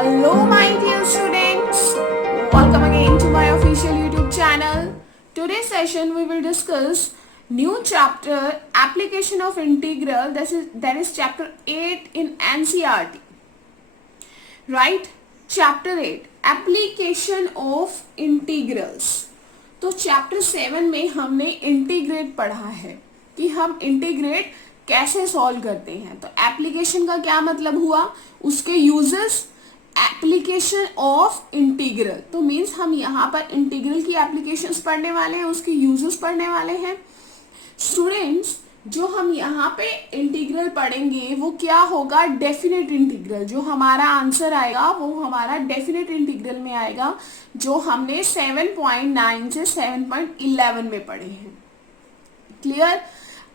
Hello, my dear students. Welcome again to my official YouTube channel. Today's session we will discuss new chapter application of integral. That is chapter 8 in NCERT. Right? Chapter 8 application of integrals. तो chapter 7 में हमने integrate पढ़ा है कि हम integrate कैसे solve करते हैं। तो एप्लीकेशन का क्या मतलब हुआ, उसके यूजेस, एप्लीकेशन ऑफ इंटीग्रल। तो मीन्स हम यहाँ पर इंटीग्रल की एप्लीकेशंस पढ़ने वाले हैं, उसके यूजेस पढ़ने वाले हैं। स्टूडेंट्स, जो हम यहाँ पे इंटीग्रल पढ़ेंगे वो क्या होगा, डेफिनेट इंटीग्रल। जो हमारा आंसर आएगा वो हमारा डेफिनेट इंटीग्रल में आएगा, जो हमने 7.9 से 7.11 में पढ़े हैं। क्लियर?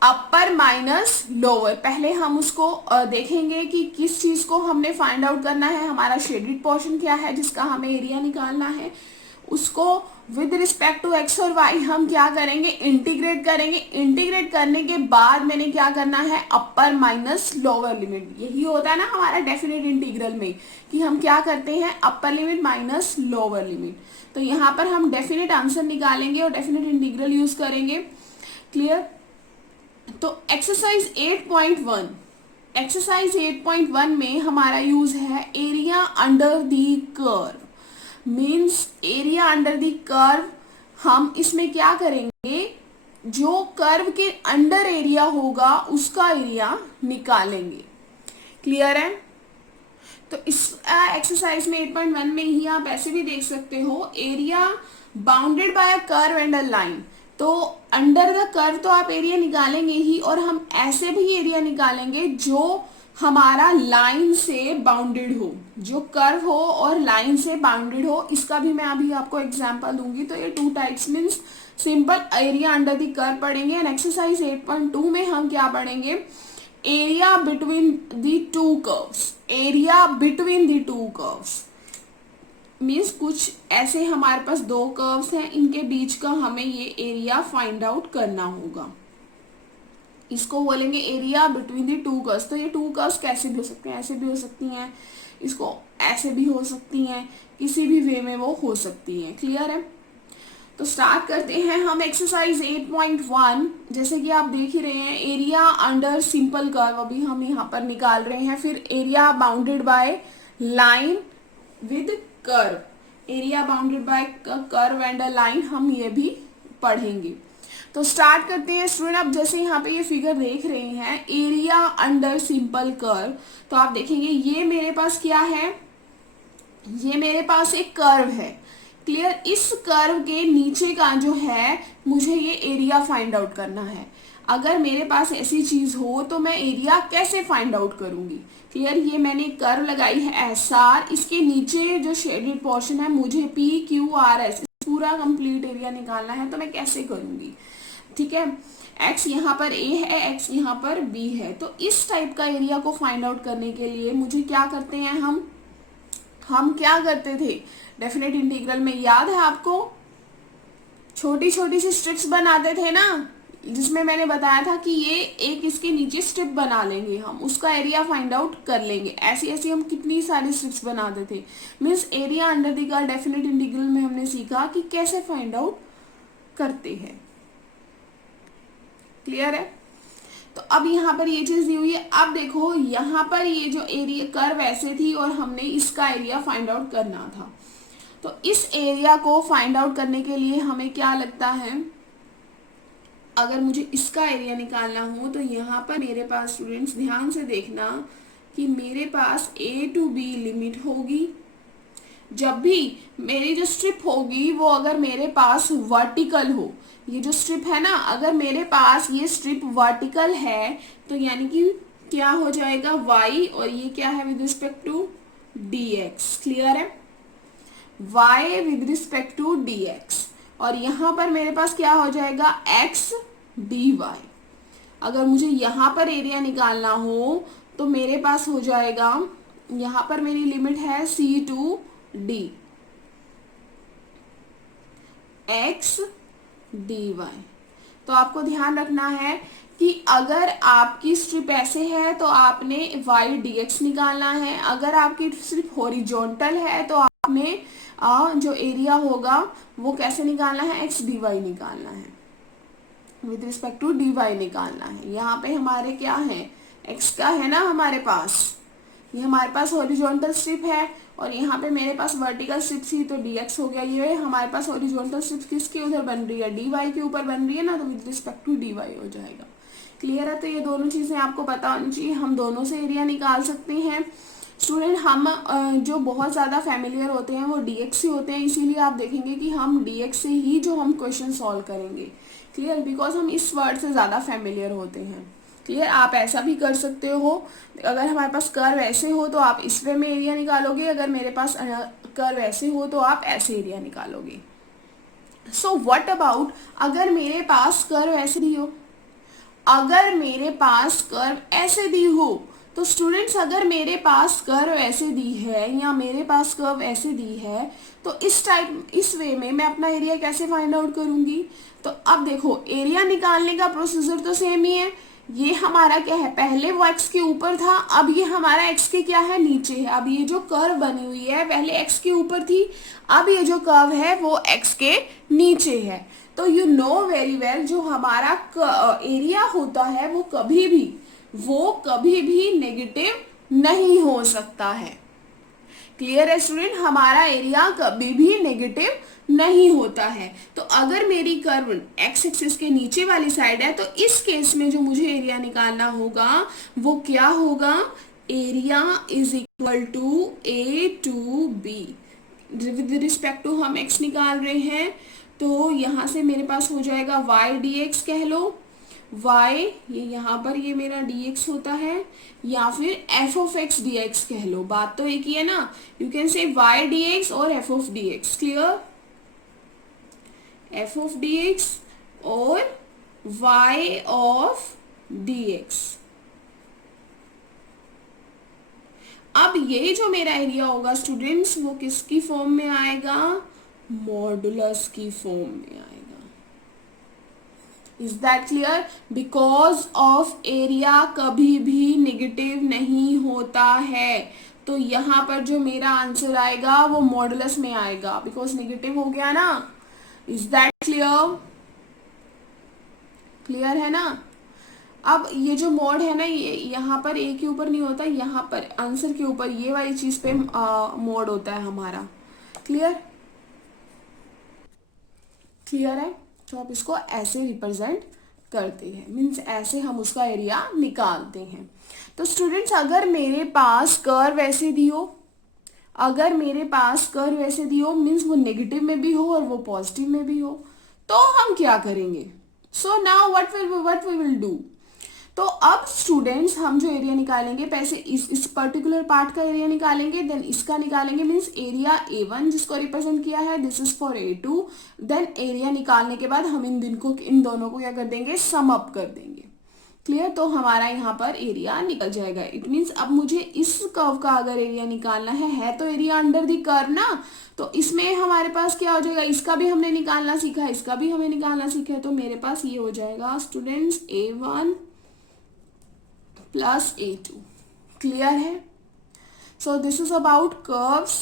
अपर माइनस लोअर, पहले हम उसको देखेंगे कि किस चीज को हमने फाइंड आउट करना है। हमारा शेडेड पोर्शन क्या है जिसका हमें एरिया निकालना है, उसको विद रिस्पेक्ट टू एक्स और वाई हम क्या करेंगे, इंटीग्रेट करेंगे। इंटीग्रेट करने के बाद मैंने क्या करना है, अपर माइनस लोअर लिमिट। यही होता है ना हमारा डेफिनेट इंटीग्रल में कि हम क्या करते हैं, अपर लिमिट माइनस लोअर लिमिट। तो यहाँ पर हम डेफिनेट आंसर निकालेंगे और डेफिनेट इंटीग्रल यूज करेंगे। क्लियर? तो एक्सरसाइज 8.1, एक्सरसाइज 8.1 में हमारा यूज है area under the curve. Means area under the curve, हम इसमें क्या करेंगे, जो कर्व के अंडर एरिया होगा उसका एरिया निकालेंगे। क्लियर है? तो इस एक्सरसाइज में 8.1 में ही आप ऐसे भी देख सकते हो, area bounded bye a curve and a line. तो अंडर द कर्व तो आप एरिया निकालेंगे ही, और हम ऐसे भी एरिया निकालेंगे जो हमारा लाइन से बाउंडेड हो, जो कर्व हो और लाइन से बाउंडेड हो। इसका भी मैं अभी आपको एग्जांपल दूंगी। तो ये 2 types means simple area under the curve पढ़ेंगे। एंड एक्सरसाइज 8.2 में हम क्या पढ़ेंगे, area between the two curves. Area between the two curves means कुछ ऐसे हमारे पास 2 कर्व्स हैं, इनके बीच का हमें ये एरिया फाइंड आउट करना होगा। इसको बोलेंगे area between the two curves. तो ये 2 कर्व्स कैसे भी हो सकते हैं, ऐसे भी हो सकती हैं, इसको ऐसे भी हो सकती हैं, किसी भी वे में वो हो सकती हैं। क्लियर है? तो स्टार्ट करते हैं हम एक्सरसाइज 8.1। जैसे कि आप देख ही रहे हैं, एरिया अंडर सिंपल कर्व अभी हम यहाँ पर निकाल रहे हैं। फिर area bounded by line with curve, area bounded bye curve and a line, हम ये भी पढ़ेंगे। तो स्टार्ट करते हैं स्टूडेंट। अब जैसे यहाँ पे ये फिगर देख रहे हैं, एरिया अंडर सिंपल कर्व, तो आप देखेंगे ये मेरे पास क्या है, ये मेरे पास एक कर्व है। क्लियर? इस कर्व के नीचे का जो है, मुझे ये एरिया फाइंड आउट करना है। अगर मेरे पास ऐसी चीज हो तो मैं एरिया कैसे फाइंड आउट करूंगी। क्लियर? ये मैंने कर्व लगाई है एसआर, इसके नीचे जो शेडेड पोर्शन है मुझे पी क्यू आर एस पूरा कंप्लीट एरिया निकालना है। तो मैं कैसे करूंगी? ठीक है, एक्स यहाँ पर ए है, एक्स यहाँ पर बी है। तो इस टाइप का एरिया को फाइंड आउट करने के लिए मुझे क्या करते हैं, हम क्या करते थे डेफिनेट इंटीग्रल में, याद है आपको, छोटी छोटी सी स्ट्रिप्स बनाते थे ना, जिसमें मैंने बताया था कि ये एक इसके नीचे स्ट्रिप बना लेंगे, हम उसका एरिया फाइंड आउट कर लेंगे। ऐसी ऐसी हम कितनी सारी स्ट्रिप्स बनाते थे। Means area under the curve definite integral में हमने सीखा कि कैसे फाइंड आउट करते हैं। क्लियर है? तो अब यहाँ पर ये चीज दी हुई है। अब देखो यहाँ पर ये जो एरिया कर्व ऐसे थी और हमने इसका एरिया फाइंड आउट करना था। तो इस एरिया को फाइंड आउट करने के लिए हमें क्या लगता है, अगर मुझे इसका एरिया निकालना हो तो यहाँ पर मेरे पास स्टूडेंट्स ध्यान से देखना कि मेरे पास ए टू बी लिमिट होगी। जब भी मेरी जो स्ट्रिप होगी वो अगर मेरे पास वर्टिकल हो, ये जो स्ट्रिप है ना, अगर मेरे पास ये स्ट्रिप वर्टिकल है तो यानी कि क्या हो जाएगा, y, और ये क्या है with respect to dx। Clear है? y with respect to dx, और यहाँ पर मेरे पास क्या हो जाएगा, x dy। अगर मुझे यहाँ पर एरिया निकालना हो तो मेरे पास हो जाएगा, यहाँ पर मेरी लिमिट है c to d, x dy। तो आपको ध्यान रखना है कि अगर आपकी स्ट्रिप ऐसे है तो आपने y dx निकालना है, अगर आपकी सिर्फ हॉरिजॉन्टल है तो आपने जो एरिया होगा वो कैसे निकालना है, x dy निकालना है, विद रिस्पेक्ट टू dy निकालना है। यहाँ पे हमारे क्या है, x का है ना हमारे पास, ये हमारे पास हॉरिजॉन्टल स्ट्रिप है और यहाँ पे मेरे पास वर्टिकल स्ट्रिप थी तो dx हो गया। ये हमारे पास हॉरिजॉन्टल स्ट्रिप किसके उधर बन रही है, dy के ऊपर बन रही है ना, तो विद रिस्पेक्ट टू dy हो जाएगा। क्लियर है? तो ये दोनों चीजें आपको पता होनी चाहिए, हम दोनों से एरिया निकाल सकते हैं। स्टूडेंट हम जो बहुत ज़्यादा फैमिलियर होते हैं वो dx से होते हैं, इसीलिए आप देखेंगे कि हम dx से ही जो हम क्वेश्चन सॉल्व करेंगे। क्लियर? बिकॉज हम इस वर्ड से ज़्यादा फैमिलियर होते हैं। क्लियर? आप ऐसा भी कर सकते हो, अगर हमारे पास कर्व ऐसे हो तो आप इस वे में एरिया निकालोगे, अगर मेरे पास कर्व ऐसे हो तो आप ऐसे एरिया निकालोगे। सो व्हाट अबाउट अगर मेरे पास कर्व ऐसे दी हो, अगर मेरे पास कर्व ऐसे दी हो, तो स्टूडेंट्स अगर मेरे पास कर्व ऐसे दी है या मेरे पास कर्व ऐसे दी है तो इस वे में मैं अपना एरिया कैसे फाइंड आउट करूंगी। तो अब देखो एरिया निकालने का प्रोसीजर तो सेम ही है। ये हमारा क्या है, पहले वो x के ऊपर था, अब ये हमारा x के क्या है, नीचे है। अब ये जो कर्व बनी हुई है पहले x के ऊपर थी, अब ये जो कर्व है वो x के नीचे है। तो यू नो वेरी वेल जो हमारा एरिया होता है वो कभी भी नेगेटिव नहीं हो सकता है। क्लियर है स्टूडेंट? हमारा एरिया कभी भी नेगेटिव नहीं होता है। तो अगर मेरी कर्व एक्स एक्सिस के नीचे वाली साइड है तो इस केस में जो मुझे एरिया निकालना होगा वो क्या होगा, area is equal to A to B. With respect to हम एक्स निकाल रहे हैं तो यहाँ से मेरे पास हो जाएगा y dx कह लो, y ये यहाँ पर ये मेरा dx होता है, या फिर f of x dx कह लो, बात तो एक ही है ना। You can say y dx और f of dx। Clear? f of dx और y of dx। अब ये जो मेरा एरिया होगा स्टूडेंट्स वो किसकी फॉर्म में आएगा, मॉडुलस की फॉर्म में आएगा। Is that clear? Because of area कभी भी नेगेटिव नहीं होता है, तो यहाँ पर जो मेरा आंसर आएगा वो मॉडुलस में आएगा, बिकॉज नेगेटिव हो गया ना। Is that clear? क्लियर है ना? अब ये जो मोड है ना, ये यहाँ पर ए के ऊपर नहीं होता, यहाँ पर आंसर के ऊपर ये वाली चीज पे मोड होता है हमारा। क्लियर? क्लियर है? तो आप इसको ऐसे रिप्रेजेंट करते हैं, मीन्स ऐसे हम उसका एरिया निकालते हैं। तो स्टूडेंट्स अगर मेरे पास कर्व ऐसे दी हो, अगर मेरे पास कर्व ऐसे दी हो मीन्स वो नेगेटिव में भी हो और वो पॉजिटिव में भी हो, तो हम क्या करेंगे। So now what we will do. तो अब स्टूडेंट्स हम जो एरिया निकालेंगे, पहले इस पर्टिकुलर पार्ट का एरिया निकालेंगे, देन इसका निकालेंगे, मीन्स एरिया A1 जिसको रिप्रेजेंट किया है, this is for A2। Then area निकालने के बाद हम इन दोनों को क्या कर देंगे, सम अप कर देंगे। क्लियर? तो हमारा यहाँ पर एरिया निकल जाएगा। इट मीन्स अब मुझे इस कर्व का अगर एरिया निकालना है तो एरिया अंडर द कर्व ना, तो इसमें हमारे पास क्या हो जाएगा, इसका भी हमने निकालना सीखा, इसका भी हमें निकालना सीखा है, तो मेरे पास ये हो जाएगा students A1 plus A2। Clear है? So this is about curves.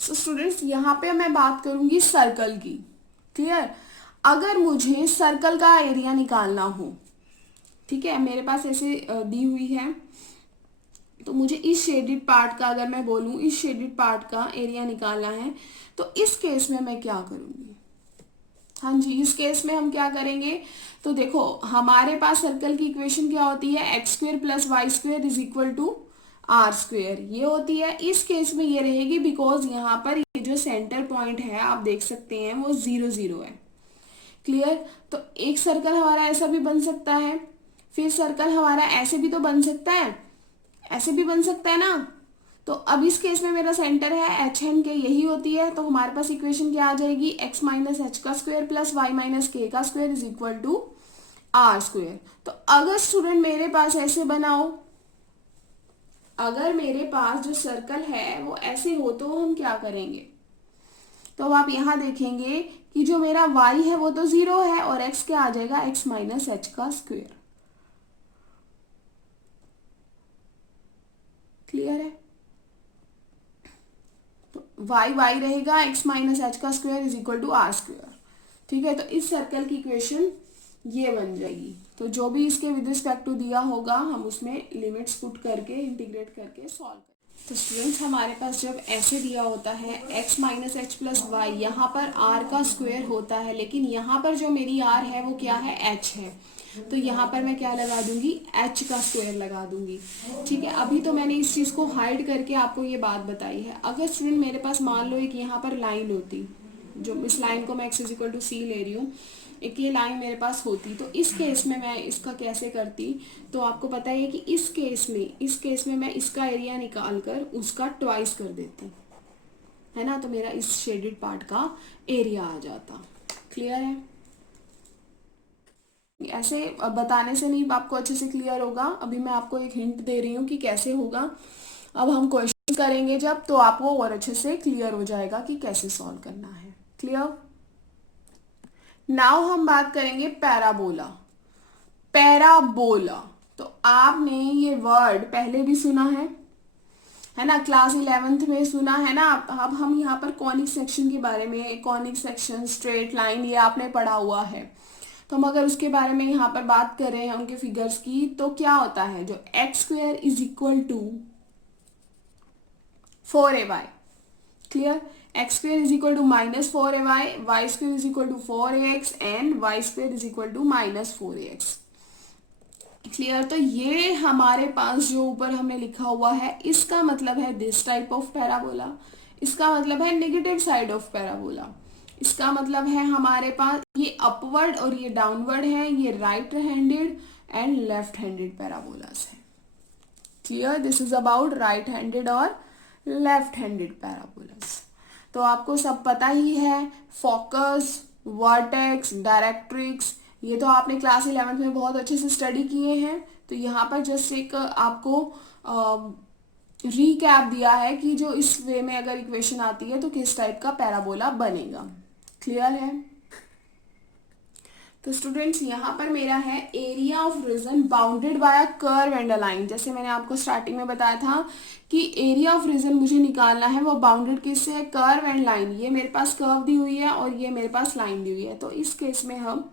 So students यहाँ पे मैं बात करूंगी सर्कल की। क्लियर? अगर मुझे सर्कल का एरिया निकालना हो, ठीक है, मेरे पास ऐसे दी हुई है, तो मुझे इस शेडेड पार्ट का, अगर मैं बोलूं इस शेडेड पार्ट का एरिया निकालना है, तो इस केस में मैं क्या करूंगी। हाँ जी, इस केस में हम क्या करेंगे, तो देखो हमारे पास सर्कल की इक्वेशन क्या होती है, X square plus Y square is equal to R square, ये होती है। इस केस में ये रहेगी बिकॉज यहाँ पर ये जो सेंटर पॉइंट है आप देख सकते हैं वो 0 0 है। क्लियर? तो एक सर्कल हमारा ऐसा भी बन सकता है, फिर सर्कल हमारा ऐसे भी तो बन सकता है, ऐसे भी बन सकता है ना। तो अब इस केस में मेरा सेंटर है एच एन के, यही होती है, तो हमारे पास इक्वेशन क्या आ जाएगी, एक्स माइनस एच का square plus Y minus K का square is equal to R square. तो अगर स्टूडेंट मेरे पास ऐसे बनाओ, अगर मेरे पास जो सर्कल है वो ऐसे हो तो हम क्या करेंगे, तो अब आप यहाँ देखेंगे कि जो मेरा y है वो तो 0 है और x क्या आ जाएगा, x माइनस एच का स्क्वायर। क्लियर है? तो y रहेगा, x माइनस एच का square is equal to R square. ठीक है, तो इस सर्कल की इक्वेशन ये बन जाएगी। तो जो भी इसके विद रिस्पेक्ट टू दिया होगा हम उसमें लिमिट्स पुट करके इंटीग्रेट करके सॉल्व करें। तो स्टूडेंट्स हमारे पास जब ऐसे दिया होता है x minus H plus Y, यहाँ पर r का स्क्वायर होता है, लेकिन यहाँ पर जो मेरी r है वो क्या है, h है। तो यहाँ पर मैं क्या लगा दूंगी, h का स्क्वायर लगा दूंगी। ठीक है, अभी तो मैंने इस चीज़ को हाइड करके आपको ये बात बताई है। अगर स्टूडेंट मेरे पास मान लो एक यहाँ पर लाइन होती, जो इस लाइन को मैं x इज इक्वल टू सी ले रही हूँ, एक ये लाइन मेरे पास होती, तो इस केस में मैं इसका कैसे करती, तो आपको पता है कि इस केस में मैं इसका एरिया निकाल कर उसका ट्वाइस कर देती, है ना, तो मेरा इस शेडेड पार्ट का एरिया आ जाता। क्लियर है? ऐसे बताने से नहीं आपको अच्छे से क्लियर होगा, अभी मैं आपको एक हिंट दे रही हूँ कि कैसे होगा। अब हम क्वेश्चन करेंगे जब, तो आपको और अच्छे से क्लियर हो जाएगा कि कैसे सॉल्व करना है। क्लियर? नाउ हम बात करेंगे पैराबोला। पैराबोला, तो आपने ये वर्ड पहले भी सुना है ना, क्लास 11th में सुना है ना। अब हम यहाँ पर कॉनिक सेक्शन के बारे में, कॉनिक सेक्शन, स्ट्रेट लाइन, ये आपने पढ़ा हुआ है। तो हम अगर उसके बारे में यहाँ पर बात कर रहे हैं उनके फिगर्स की, तो क्या होता है, जो X square is equal to 4ay। Clear? X square is equal to minus 4ay, Y square is equal to 4ax and Y square is equal to minus 4ax। Clear? तो ये हमारे पास जो ऊपर हमने लिखा हुआ है, इसका मतलब है दिस टाइप ऑफ पैराबोला, इसका मतलब है नेगेटिव साइड ऑफ पैराबोला, इसका मतलब है हमारे पास ये अपवर्ड और ये डाउनवर्ड है, ये right handed and left handed parabolas है। Clear? This is about right handed और लेफ्ट हैंडेड पैराबोलास। तो आपको सब पता ही है, फोकस, वर्टेक्स, डायरेक्ट्रिक्स, ये तो आपने क्लास 11th में बहुत अच्छे से स्टडी किए हैं। तो यहाँ पर जस्ट एक आपको रीकैप दिया है कि जो इस वे में अगर इक्वेशन आती है तो किस टाइप का पैराबोला बनेगा। क्लियर है? तो स्टूडेंट्स यहाँ पर मेरा है area of region bounded bye a curve and a line. जैसे मैंने आपको स्टार्टिंग में बताया था कि एरिया ऑफ रीजन मुझे निकालना है, वो बाउंडेड किससे है, कर्व एंड लाइन। ये मेरे पास कर्व दी हुई है और ये मेरे पास लाइन दी हुई है। तो इस केस में हम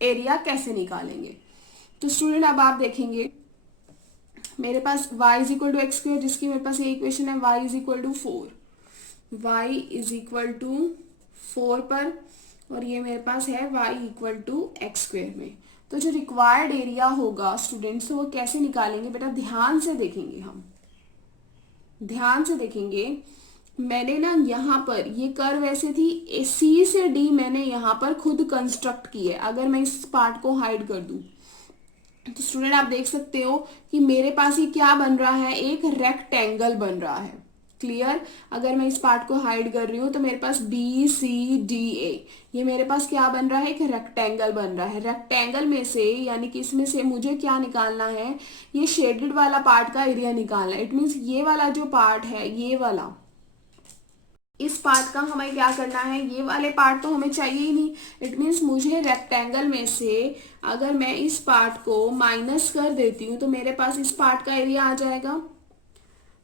एरिया कैसे निकालेंगे, तो स्टूडेंट अब आप देखेंगे मेरे पास y is equal to X square, जिसकी मेरे पास ये इक्वेशन है y is equal to 4, y is equal to 4 पर, और ये मेरे पास है y equal to X square में। तो जो रिक्वायर्ड एरिया होगा स्टूडेंट्स, तो वो कैसे निकालेंगे बेटा, ध्यान से देखेंगे, हम ध्यान से देखेंगे। मैंने ना यहाँ पर ये कर्व ऐसे थी, सी से डी मैंने यहाँ पर खुद कंस्ट्रक्ट की है। अगर मैं इस पार्ट को हाइड कर दूं तो स्टूडेंट आप देख सकते हो कि मेरे पास ये क्या बन रहा है, एक रेक्टेंगल बन रहा है। क्लियर? अगर मैं इस पार्ट को हाइड कर रही हूँ तो मेरे पास बी सी डी ए, ये मेरे पास क्या बन रहा है, एक रेक्टेंगल बन रहा है। रेक्टेंगल में से यानी कि इसमें से मुझे क्या निकालना है, ये शेडेड वाला पार्ट का एरिया निकालना है। इट मीन्स ये वाला जो पार्ट है, ये वाला, इस पार्ट का हमें क्या करना है, ये वाले पार्ट तो हमें चाहिए ही नहीं। इट मीन्स मुझे रेक्टेंगल में से अगर मैं इस पार्ट को माइनस कर देती हूँ तो मेरे पास इस पार्ट का एरिया आ जाएगा।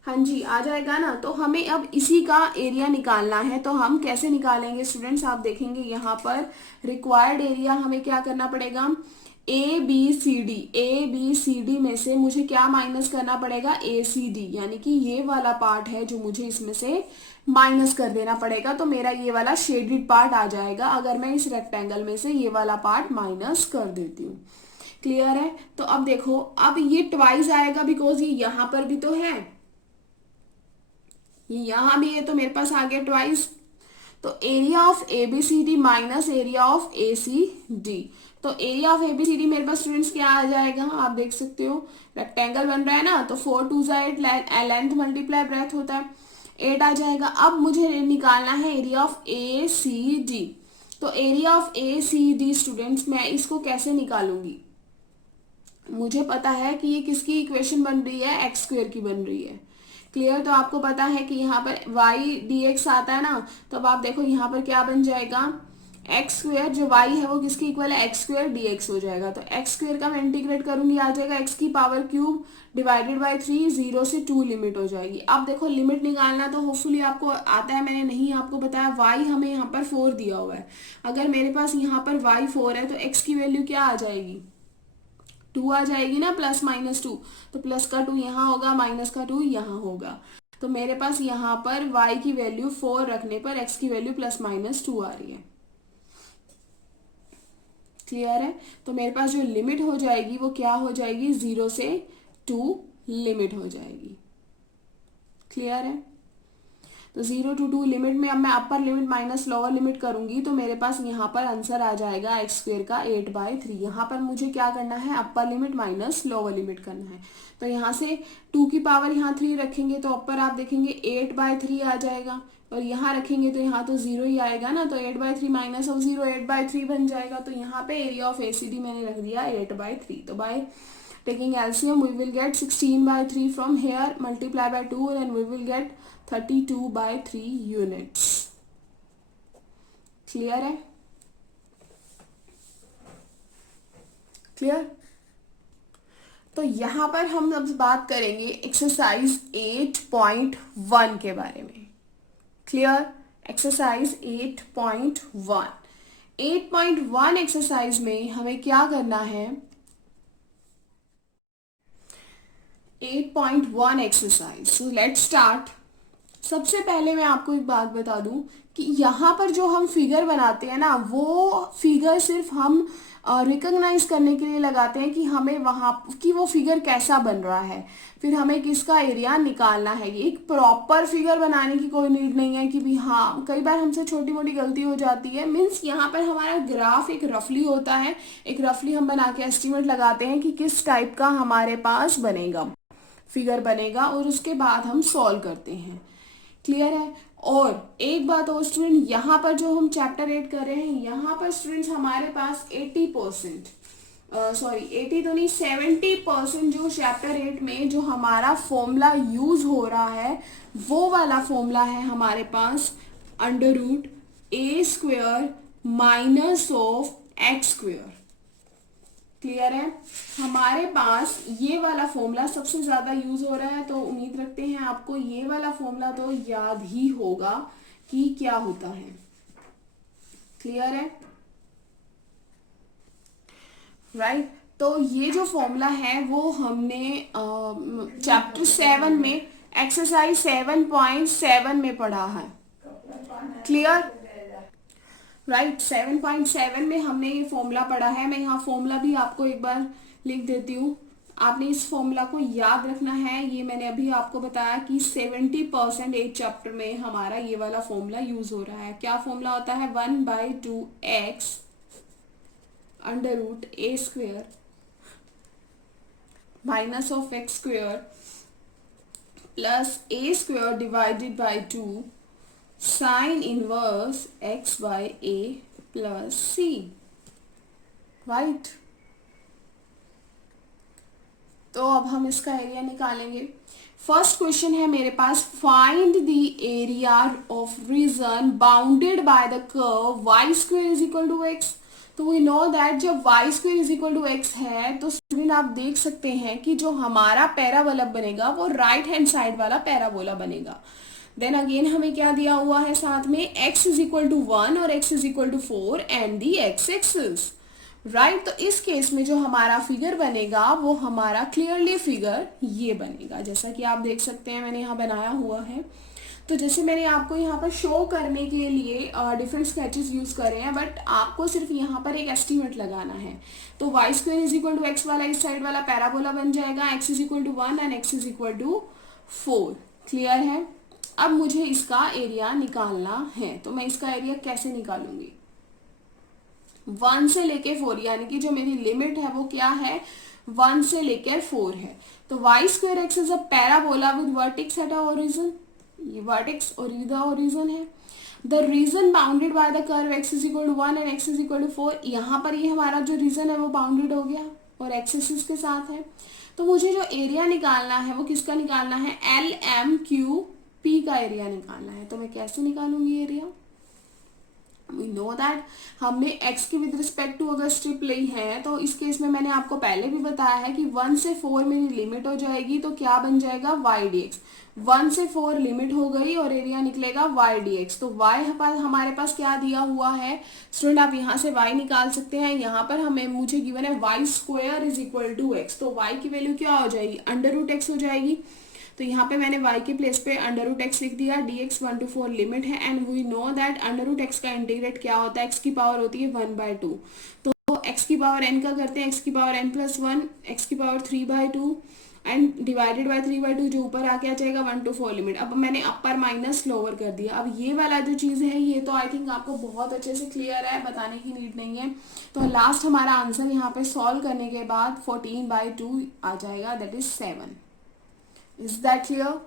हाँ जी, आ जाएगा ना। तो हमें अब इसी का एरिया निकालना है। तो हम कैसे निकालेंगे स्टूडेंट्स, आप देखेंगे यहाँ पर रिक्वायर्ड एरिया हमें क्या करना पड़ेगा, ए बी सी डी में से मुझे क्या माइनस करना पड़ेगा, ए सी डी, यानी कि ये वाला पार्ट है जो मुझे इसमें से माइनस कर देना पड़ेगा। तो मेरा ये वाला शेडेड पार्ट आ जाएगा अगर मैं इस रेक्टेंगल में से ये वाला पार्ट माइनस कर देती हूँ। क्लियर है? तो अब देखो, अब ये ट्वाइस आएगा बिकॉज ये यहाँ पर भी तो है, ये यहाँ भी है, तो मेरे पास आ गया ट्वाइस। तो area of A B C D minus area of A C D, तो area of A B C D मेरे पास स्टूडेंट्स क्या आ जाएगा, आप देख सकते हो रेक्टेंगल बन रहा है ना, तो 4 2 8, लेंथ मल्टीप्लाई ब्रेथ होता है, 8 आ जाएगा। अब मुझे निकालना है area of A C D. तो area of A C D students, मैं इसको कैसे निकालूंगी, मुझे पता है कि ये किसकी इक्वेशन बन रही है, एक्स स्क्वायर की बन रही है। क्लियर। तो आपको पता है कि यहाँ पर y dx आता है ना, तो अब आप देखो यहाँ पर क्या बन जाएगा, एक्स स्क्वेयर, जो y है वो किसके इक्वल है, एक्स स्क्वेयर dx हो जाएगा। तो एक्स स्क्वेयर का मैं इंटीग्रेट करूंगी, आ जाएगा एक्स की पावर क्यूब डिवाइडेड बाय 3, 0 से 2 लिमिट हो जाएगी। अब देखो लिमिट निकालना तो होपफुली आपको आता है, मैंने नहीं आपको बताया, y हमें यहाँ पर 4 दिया हुआ है। अगर मेरे पास यहाँ पर y 4 है तो x की वैल्यू क्या आ जाएगी, 2 आ जाएगी ना, प्लस माइनस 2। तो प्लस का 2 यहाँ होगा, माइनस का 2 यहाँ होगा। तो मेरे पास यहाँ पर y की वैल्यू 4 रखने पर x की वैल्यू प्लस माइनस 2 आ रही है। क्लियर है। तो मेरे पास जो लिमिट हो जाएगी वो क्या हो जाएगी, 0 से 2 लिमिट हो जाएगी। क्लियर है। तो 0 to 2 लिमिट में अब मैं अपर लिमिट माइनस लोअर लिमिट करूंगी तो मेरे पास यहाँ पर आंसर आ जाएगा एक्स स्क्वेयर का 8/3। यहाँ पर मुझे क्या करना है, अपर लिमिट माइनस लोअर लिमिट करना है। तो यहाँ से 2 की पावर यहाँ 3 रखेंगे तो अपर आप देखेंगे 8/3 आ जाएगा, और यहाँ रखेंगे तो यहाँ तो 0 ही आएगा ना, तो 8/3 माइनस ऑफ 0 8/3 बन जाएगा। तो यहाँ पे एरिया ऑफ एसीडी मैंने रख दिया 8/3। तो bye taking LCM we will get 16/3 from here, multiply by 2 and we will get 32/3 units। Clear है, क्लियर। तो यहाँ पर हम अब बात करेंगे एक्सरसाइज 8.1 के बारे में। क्लियर। एक्सरसाइज 8.1 8.1 एक्सरसाइज में हमें क्या करना है, 8.1 एक्सरसाइज। So let's start. सबसे पहले मैं आपको एक बात बता दूं कि यहाँ पर जो हम फिगर बनाते हैं ना, वो फिगर सिर्फ हम रिकॉग्नाइज करने के लिए लगाते हैं कि हमें वहाँ की वो फिगर कैसा बन रहा है, फिर हमें किसका एरिया निकालना है। ये एक प्रॉपर फिगर बनाने की कोई नीड नहीं है कि भी हाँ, कई बार हमसे छोटी मोटी गलती हो जाती है। मीन्स यहाँ पर हमारा ग्राफ एक रफली होता है, एक रफली हम बना के एस्टिमेट लगाते हैं कि किस टाइप का हमारे पास बनेगा, फिगर बनेगा, और उसके बाद हम सॉल्व करते हैं। क्लियर है। और एक बात और स्टूडेंट, यहाँ पर जो हम चैप्टर 8 कर रहे हैं, यहाँ पर स्टूडेंट्स हमारे पास 80% 80 तो नहीं 70% जो चैप्टर 8 में जो हमारा फॉर्मूला यूज हो रहा है वो वाला फॉर्मूला है हमारे पास √a² minus of x²। Clear है। हमारे पास ये वाला फॉर्मूला सबसे ज्यादा यूज हो रहा है, तो उम्मीद रखते हैं आपको ये वाला फॉर्मूला तो याद ही होगा कि क्या होता है। क्लियर है, राइट। तो ये जो फॉर्मूला है वो हमने चैप्टर 7 में एक्सरसाइज 7.7 में पढ़ा है। Clear, right. 7.7 में हमने ये फॉर्मूला पढ़ा है। मैं यहाँ फॉर्मूला भी आपको एक बार लिख देती हूँ, आपने इस फॉर्मूला को याद रखना है। ये मैंने अभी आपको बताया कि 70% 8 चैप्टर में हमारा ये वाला फॉर्मूला यूज हो रहा है। क्या फॉर्मूला होता है, 1/2x √a² minus of x² plus a² divided by 2 sine inverse x/a plus c। Right. तो अब हम इसका एरिया निकालेंगे। फर्स्ट क्वेश्चन है मेरे पास, find the area of region bounded by the curve y² = x। तो वी नो दैट जब y² = x है तो स्टूडेंट आप देख सकते हैं कि जो हमारा पैराबोला बनेगा वो राइट हैंड साइड वाला पैराबोला बनेगा। देन अगेन हमें क्या दिया हुआ है साथ में, x = 1 और x = 4 and the x axis. Right. तो इस केस में जो हमारा फिगर बनेगा वो हमारा क्लियरली फिगर ये बनेगा, जैसा कि आप देख सकते हैं मैंने यहाँ बनाया हुआ है। तो जैसे मैंने आपको यहाँ पर शो करने के लिए डिफरेंट स्केचेस यूज कर रहे हैं, बट आपको सिर्फ यहाँ पर एक एस्टिमेट लगाना है। तो y² = x वाला इस साइड वाला पैराबोला बन जाएगा, x = 1 एंड x = 4। क्लियर है। अब मुझे इसका एरिया निकालना है, तो मैं इसका एरिया कैसे निकालूंगी, 1 से लेके 4, यानी कि जो मेरी लिमिट है वो क्या है, 1 से लेकर 4 है। तो y² x is a parabola with vertex at a origin, ये वर्टेक्स और इधर ओरिजिन है। The reason bounded by the curve x = 1 and x = 4। यहाँ पर ये हमारा जो रीजन है वो बाउंडेड हो गया और एक्स एक्सिस के साथ है। तो मुझे जो एरिया निकालना है वो किसका निकालना है, एल एम क्यू पी का एरिया निकालना है। तो मैं कैसे निकालूंगी एरिया, वी नो दैट हमने x की विद रिस्पेक्ट टू अगर स्ट्रिप ली है तो इस केस में मैंने आपको पहले भी बताया है कि 1 से 4 मेरी लिमिट हो जाएगी तो क्या बन जाएगा y dx। 1 से 4 लिमिट हो गई और एरिया निकलेगा y dx। तो y हमारे पास क्या दिया हुआ है स्टूडेंट, आप यहाँ से y निकाल सकते हैं। यहाँ पर हमें मुझे गिवन है y square is equal to x। तो y की वैल्यू क्या हो जाएगी, अंडर रूट एक्स हो जाएगी। तो यहाँ पे मैंने y के प्लेस पे अंडर रूट एक्स लिख दिया, dx 1 to 4 लिमिट है and we know that under root X का इंटीग्रेट क्या होता है, x की पावर होती है 1/2। तो x की पावर n का करते हैं, x की पावर n प्लस 1, x की पावर 3/2 एंड डिवाइडेड बाय 3/2 जो ऊपर आके आ जाएगा 1 to 4 लिमिट। अब मैंने अपर माइनस लोअर कर दिया। अब ये वाला जो चीज़ है ये तो आई थिंक आपको बहुत अच्छे से क्लियर है, बताने की नीड नहीं है। तो लास्ट हमारा आंसर यहाँ पे सॉल्व करने के बाद 14/2 आ जाएगा, that is 7। Is that clear.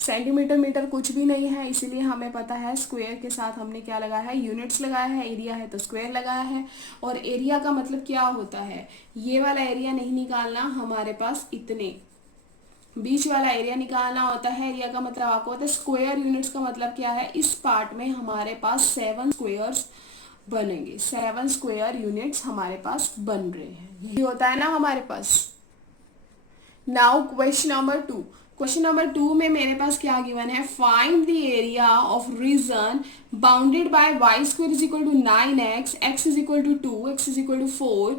Centimetre metre कुछ भी नहीं है, इसीलिए हमें पता है स्क्वायर के साथ हमने क्या लगाया है, यूनिट्स लगाया है। एरिया है तो स्क्वायर लगाया है। और एरिया का मतलब क्या होता है, ये वाला एरिया नहीं निकालना, हमारे पास इतने बीच वाला एरिया निकालना होता है। एरिया का मतलब आपको होता है स्क्वायर, यूनिट्स का मतलब क्या है, इस पार्ट में हमारे पास 7 स्क्वायर्स बनेंगे, 7 स्क्वायर यूनिट्स हमारे पास बन रहे हैं। यही होता है ना हमारे पास। Now question number 2। Question number 2 में मेरे पास क्या गिवन है, find the area of region bounded by y square is equal to 9x, x is equal to 2, x is equal to 4,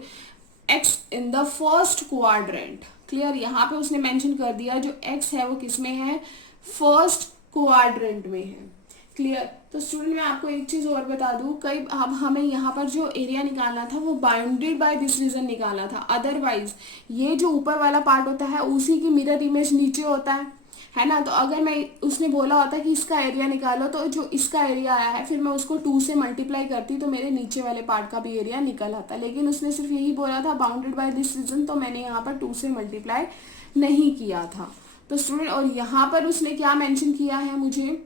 x in the first quadrant. Clear, यहाँ पे उसने mention कर दिया जो x है वो किस में है, फर्स्ट क्वाड्रेंट में है। क्लियर। तो स्टूडेंट मैं आपको एक चीज और बता दूं, कई अब हमें यहाँ पर जो एरिया निकालना था वो बाउंडेड बाय दिस रीजन निकालना था। अदरवाइज ये जो ऊपर वाला पार्ट होता है उसी की मिरर इमेज नीचे होता है ना। तो अगर मैं उसने बोला होता कि इसका एरिया निकालो, तो जो इसका एरिया आया है फिर मैं उसको 2 से मल्टीप्लाई करती तो मेरे नीचे वाले पार्ट का भी एरिया निकल आता। लेकिन उसने सिर्फ यही बोला था बाउंडेड बाय दिस रीजन, तो मैंने यहाँ पर 2 से मल्टीप्लाई नहीं किया था। तो स्टूडेंट और यहाँ पर उसने क्या मेंशन किया है, मुझे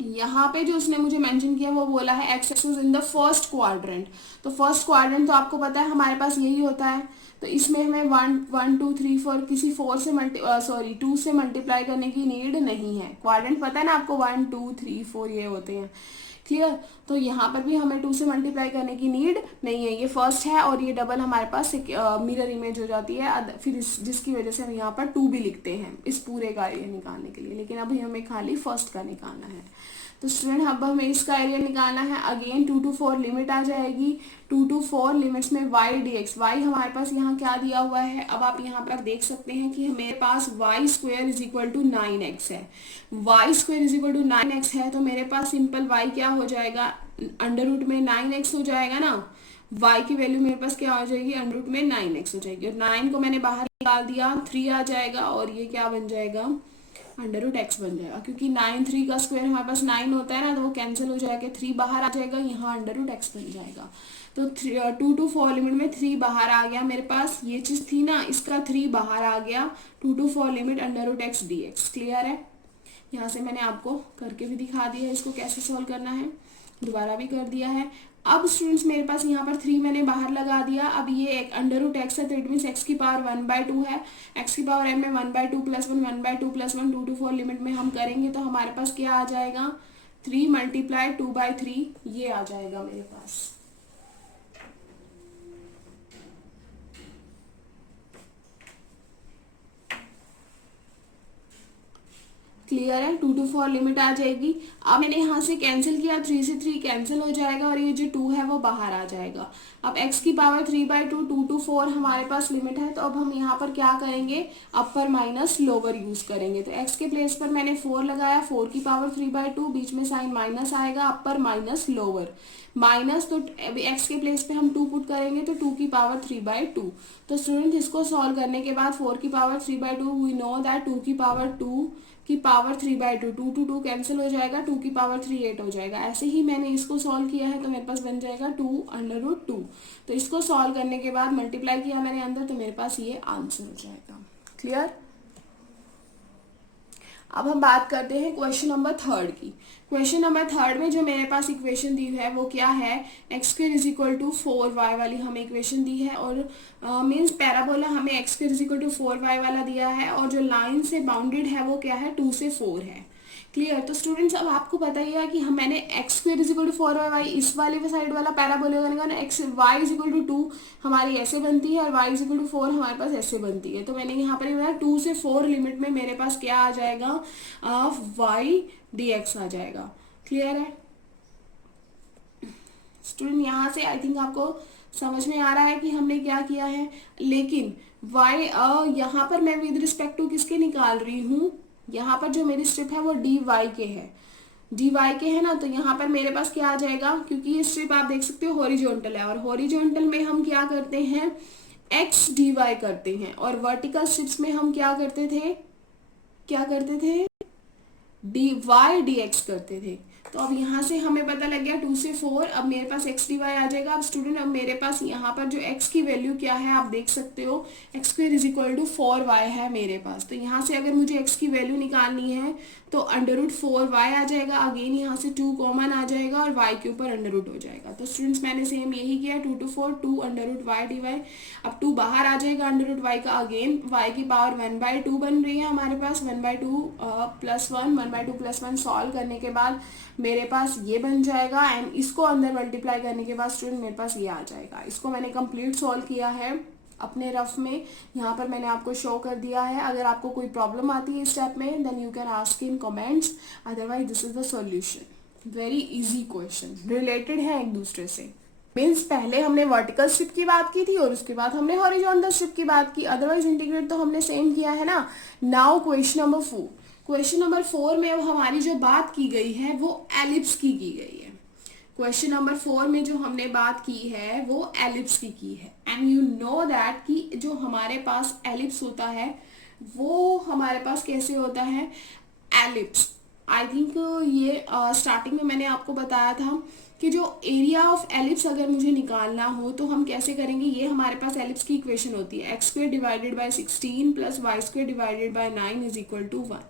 यहाँ पे जो उसने मुझे मेंशन किया वो बोला है x axis in the first quadrant. तो फर्स्ट क्वाड्रेंट तो आपको पता है हमारे पास यही होता है। तो इसमें हमें 1 2 3 4 किसी 4 से 2 से मल्टीप्लाई करने की नीड नहीं है। क्वाड्रेंट पता है ना आपको, 1 2 3 4 ये होते हैं। क्लियर। तो यहाँ पर भी हमें 2 से मल्टीप्लाई करने की नीड नहीं है, ये फर्स्ट है और ये डबल हमारे पास एक मिरर इमेज हो जाती है। फिर जिसकी वजह से हम यहाँ पर 2 भी लिखते हैं इस पूरे का एरिया निकालने के लिए, लेकिन अभी हमें खाली फर्स्ट का निकालना है। तो स्टूडेंट अब हमें इसका एरिया निकालना है। अगेन 2 to 4 लिमिट आ जाएगी, 2 to 4 लिमिट्स में y dx, y हमारे पास यहाँ क्या दिया हुआ है, अब आप यहाँ पर देख सकते हैं कि मेरे पास y square is equal to 9x है। y square is equal to 9x है तो मेरे पास सिंपल y क्या हो जाएगा, अंडर रूट में 9x हो जाएगा ना। y की वैल्यू मेरे पास क्या हो जाएगी, अंडर रूट में 9x हो जाएगी। और 9 को मैंने बाहर निकाल दिया, 3 आ जाएगा और ये क्या बन जाएगा, अंडर रूट एक्स बन जाएगा। क्योंकि 9 3 का स्क्वायर हमारे पास 9 होता है ना, तो वो कैंसिल हो जाएगा, 3 बाहर आ जाएगा, यहाँ अंडर रूट एक्स बन जाएगा। तो 2 to 4 लिमिट में 3 बाहर आ गया मेरे पास, ये चीज थी ना, इसका 3 बाहर आ गया। 2 to 4 limit under root X D X. Clear है। यहाँ से मैंने आपको करके भी दिखा दिया है इसको कैसे सॉल्व करना है, दोबारा भी कर दिया है। अब स्टूडेंट्स मेरे पास यहाँ पर 3 मैंने बाहर लगा दिया। अब ये एक अंडर रूट एक्स है तो इट मीन्स एक्स की पावर 1/2 है। एक्स की पावर m में 1/2 प्लस 1 1/2 प्लस 1 2 to 4 लिमिट में हम करेंगे तो हमारे पास क्या आ जाएगा, 3 मल्टीप्लाई 2/3 ये आ जाएगा मेरे पास। क्लियर है। 2 to 4 लिमिट आ जाएगी। अब मैंने यहाँ से कैंसिल किया, 3 से 3 कैंसिल हो जाएगा और ये जो 2 है वो बाहर आ जाएगा। अब x की पावर 3/2, 2 to 4 हमारे पास लिमिट है। तो अब हम यहाँ पर क्या करेंगे, अपर माइनस लोअर यूज करेंगे। तो x के प्लेस पर मैंने 4 लगाया, 4 की पावर 3/2, बीच में साइन माइनस आएगा, अपर माइनस लोअर माइनस। तो x के प्लेस पे हम 2 पुट करेंगे तो 2 की पावर 3/2। तो स्टूडेंट इसको सॉल्व करने के बाद 4 की पावर 3/2, वी नो दैट 2 की पावर 2 की पावर 3/2, 2 to 2 कैंसिल हो जाएगा, 2 की पावर 3 8 हो जाएगा। ऐसे ही मैंने इसको सॉल्व किया है तो मेरे पास बन जाएगा 2 अंडर रूट 2। तो इसको सॉल्व करने के बाद मल्टीप्लाई किया मैंने अंदर तो मेरे पास ये आंसर हो जाएगा। क्लियर। अब हम बात करते हैं क्वेश्चन नंबर थर्ड की। क्वेश्चन नंबर थर्ड में जो मेरे पास इक्वेशन दी है वो क्या है, X square is equal to 4y वाली हमें इक्वेशन दी है, और मीन्स पैराबोला हमें X square is equal to 4y वाला दिया है, और जो लाइन से बाउंडेड है वो क्या है, 2 से 4 है। क्लियर। तो स्टूडेंट्स अब आपको पता ही है कि मैंने X square is equal to 4y इस वाले साइड वाला पैराबोला का ना, X Y is equal to 2 हमारी ऐसे बनती है, और y इज इक्वल टू 4 हमारे पास ऐसे बनती है। तो मैंने यहाँ पर बताया 2 से 4 लिमिट में मेरे पास क्या आ जाएगा, y dx आ जाएगा। क्लियर है स्टूडेंट? यहाँ से आई थिंक आपको समझ में आ रहा है कि हमने क्या किया है। लेकिन y यहाँ पर मैं विद रिस्पेक्ट टू किसके निकाल रही हूँ, यहाँ पर जो मेरी स्ट्रिप है वो dy के है, dy के है ना। तो यहाँ पर मेरे पास क्या आ जाएगा, क्योंकि ये स्ट्रिप आप देख सकते हो हॉरिजॉन्टल है, और हॉरिजॉन्टल में हम क्या करते हैं, x dy करते हैं, और वर्टिकल स्ट्रिप्स में हम क्या करते थे dy dx करते थे। तो अब यहाँ से हमें पता लग गया 2 से 4, अब मेरे पास x dy आ जाएगा। अब स्टूडेंट अब मेरे पास यहाँ पर जो x की वैल्यू क्या है आप देख सकते हो, X square is equal to 4y है मेरे पास। तो यहाँ से अगर मुझे x की वैल्यू निकालनी है तो अंडर रूट 4y आ जाएगा, अगेन यहाँ से 2 कॉमन आ जाएगा और y के ऊपर अंडर रूट हो जाएगा। तो स्टूडेंट्स मैंने सेम यही किया, 2 to 4 2 under root y dy। अब 2 बाहर आ जाएगा अंडर रूट y का, अगेन y की पावर 1/2 बन रही है हमारे पास, 1/2 प्लस 1 1/2 प्लस 1 सॉल्व करने के बाद मेरे पास ये बन जाएगा, एंड इसको अंदर मल्टीप्लाई करने के बाद स्टूडेंट मेरे पास ये आ जाएगा। इसको मैंने कंप्लीट सॉल्व किया है अपने रफ में, यहाँ पर मैंने आपको शो कर दिया है। अगर आपको कोई प्रॉब्लम आती है इस स्टेप में then you can ask in comments, otherwise this is the solution. Very easy question, related है एक दूसरे से। मीन्स पहले हमने वर्टिकल स्ट्रिप की बात की थी और उसके बाद हमने हॉरिजॉन्टल स्ट्रिप की बात की, अदरवाइज इंटीग्रेट तो हमने सेम किया है ना। Now question number 4। Question number 4 में अब हमारी जो बात की गई है वो एलिप्स की गई है। क्वेश्चन नंबर 4 में जो हमने बात की है वो एलिप्स की है, एंड यू नो दैट कि जो हमारे पास एलिप्स होता है वो हमारे पास कैसे होता है, एलिप्स आई थिंक ये स्टार्टिंग में मैंने आपको बताया था कि जो एरिया ऑफ एलिप्स अगर मुझे निकालना हो तो हम कैसे करेंगे। ये हमारे पास एलिप्स की इक्वेशन होती है, X square divided by 16 plus Y square divided by 9 is equal to 1।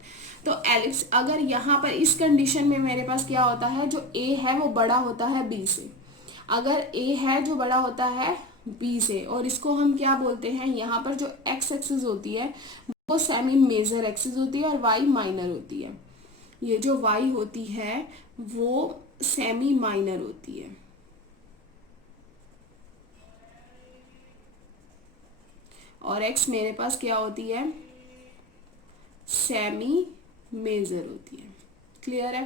तो एलिप्स अगर यहाँ पर इस कंडीशन में मेरे पास क्या होता है, जो ए है वो बड़ा होता है बी से, अगर ए है जो बड़ा होता है बी से, और इसको हम क्या बोलते हैं, यहाँ पर जो एक्स एक्सिस होती है वो सेमी मेजर एक्सिस होती है और वाई माइनर होती है। ये जो वाई होती है वो सेमी माइनर होती है, और एक्स मेरे पास क्या होती है, सेमी मेजर होती है। क्लियर है?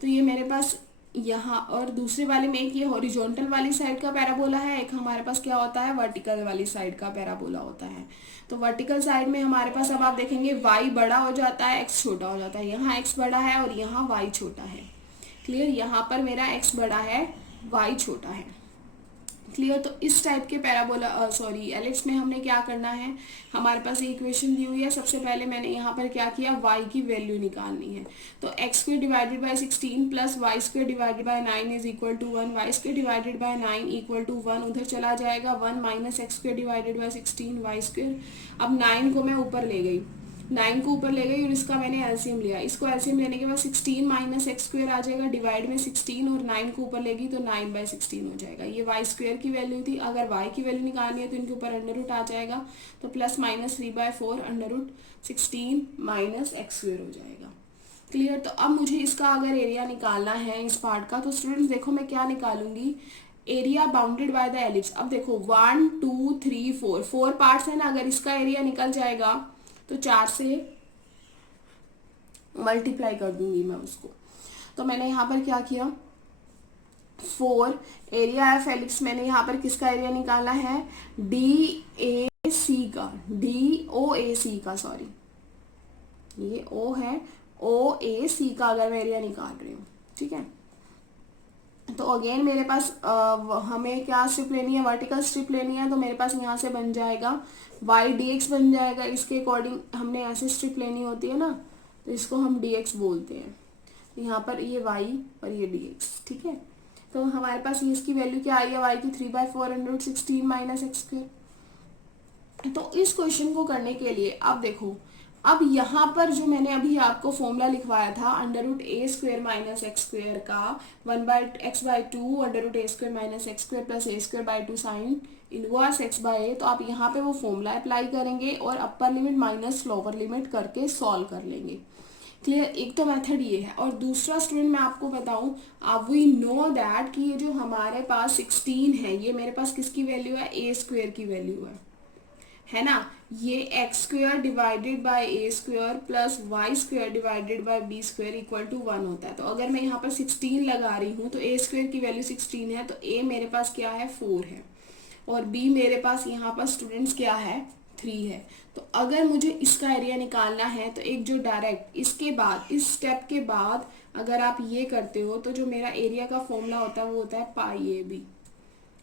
तो ये मेरे पास यहाँ, और दूसरे वाले में एक ये हॉरिजॉन्टल वाली साइड का पैराबोला है, एक हमारे पास क्या होता है वर्टिकल वाली साइड का पैराबोला होता है। तो वर्टिकल साइड में हमारे पास अब आप देखेंगे y बड़ा हो जाता है, x छोटा हो जाता है। यहाँ x बड़ा है और यहाँ y छोटा है। क्लियर? यहाँ पर मेरा x बड़ा है, y छोटा है। क्लियर? तो इस टाइप के पैराबोला एलिप्स में हमने क्या करना है, हमारे पास ये इक्वेशन दी हुई है। सबसे पहले मैंने यहाँ पर क्या किया, y की वैल्यू निकालनी है। तो X square divided by 16 plus Y square divided by 9 is equal to 1, Y square divided by 9 equal to 1 उधर चला जाएगा, 1 minus X square divided by 16 Y square. अब 9 को मैं ऊपर ले गई, 9 को ऊपर ले गई और इसका मैंने एलसीएम लिया। इसको एलसीएम लेने के बाद 16 माइनस एक्स स्क्वायर आ जाएगा, डिवाइड में 16, और 9 को ऊपर लेगी तो 9/16 हो जाएगा। ये वाई स्क्वायर की वैल्यू थी। अगर वाई की वैल्यू निकालनी है तो इनके ऊपर अंडर रूट आ जाएगा, तो plus minus 3/4 under root 16 minus X square हो जाएगा। क्लियर? तो अब मुझे इसका अगर एरिया निकालना है इस पार्ट का, तो स्टूडेंट्स देखो मैं क्या निकालूंगी, area bounded by the ellipse. अब देखो 1 2 3 4 पार्ट्स है ना, अगर इसका एरिया निकल जाएगा तो 4 से मल्टीप्लाई कर दूंगी मैं उसको। तो मैंने यहाँ पर क्या किया, 4 एरिया ऑफ एलिप्स, मैंने यहाँ पर किसका एरिया निकालना है, DOAC का, सॉरी ये O है, OAC का अगर मैं एरिया निकाल रही हूँ। ठीक है? तो अगेन मेरे पास हमें क्या स्ट्रिप लेनी है, वर्टिकल स्ट्रिप लेनी है। तो मेरे पास यहाँ से बन जाएगा y dx बन जाएगा। इसके अकॉर्डिंग हमने ऐसे स्ट्रिप लेनी होती है ना, तो इसको हम dx बोलते हैं। तो यहाँ पर ये y और ये dx। ठीक है? तो हमारे पास ये इसकी वैल्यू क्या आई है, y की 3/4 under root 16 minus X square. तो इस क्वेश्चन को करने के लिए अब देखो अब यहाँ पर जो मैंने अभी आपको फॉर्मूला लिखवाया था under root a square minus x square का 1/x/2 under root a square minus x square plus a square by 2 sine inverse x by a, तो आप यहाँ पे वो फॉर्मूला अप्लाई करेंगे और upper limit minus lower limit करके solve कर लेंगे। क्लियर, एक तो मेथड ये है। और दूसरा स्टूडेंट मैं आपको बताऊं, अब वी नो दैट कि ये जो हमारे पास 16 है ये मेरे पास किसकी वैल्यू है, ए स्क्वेयर की वैल्यू है ना। ये X square divided by A square plus Y square divided by B square equal to 1 होता है। तो अगर मैं यहाँ पर 16 लगा रही हूँ तो ए स्क्वेयर की वैल्यू 16 है, तो ए मेरे पास क्या है 4 है, और बी मेरे पास यहाँ पर स्टूडेंट्स क्या है 3 है। तो अगर मुझे इसका एरिया निकालना है तो एक जो डायरेक्ट इसके बाद इस स्टेप के बाद अगर आप ये करते हो तो जो मेरा एरिया का फॉर्मूला होता है वो होता है पाई ए बी।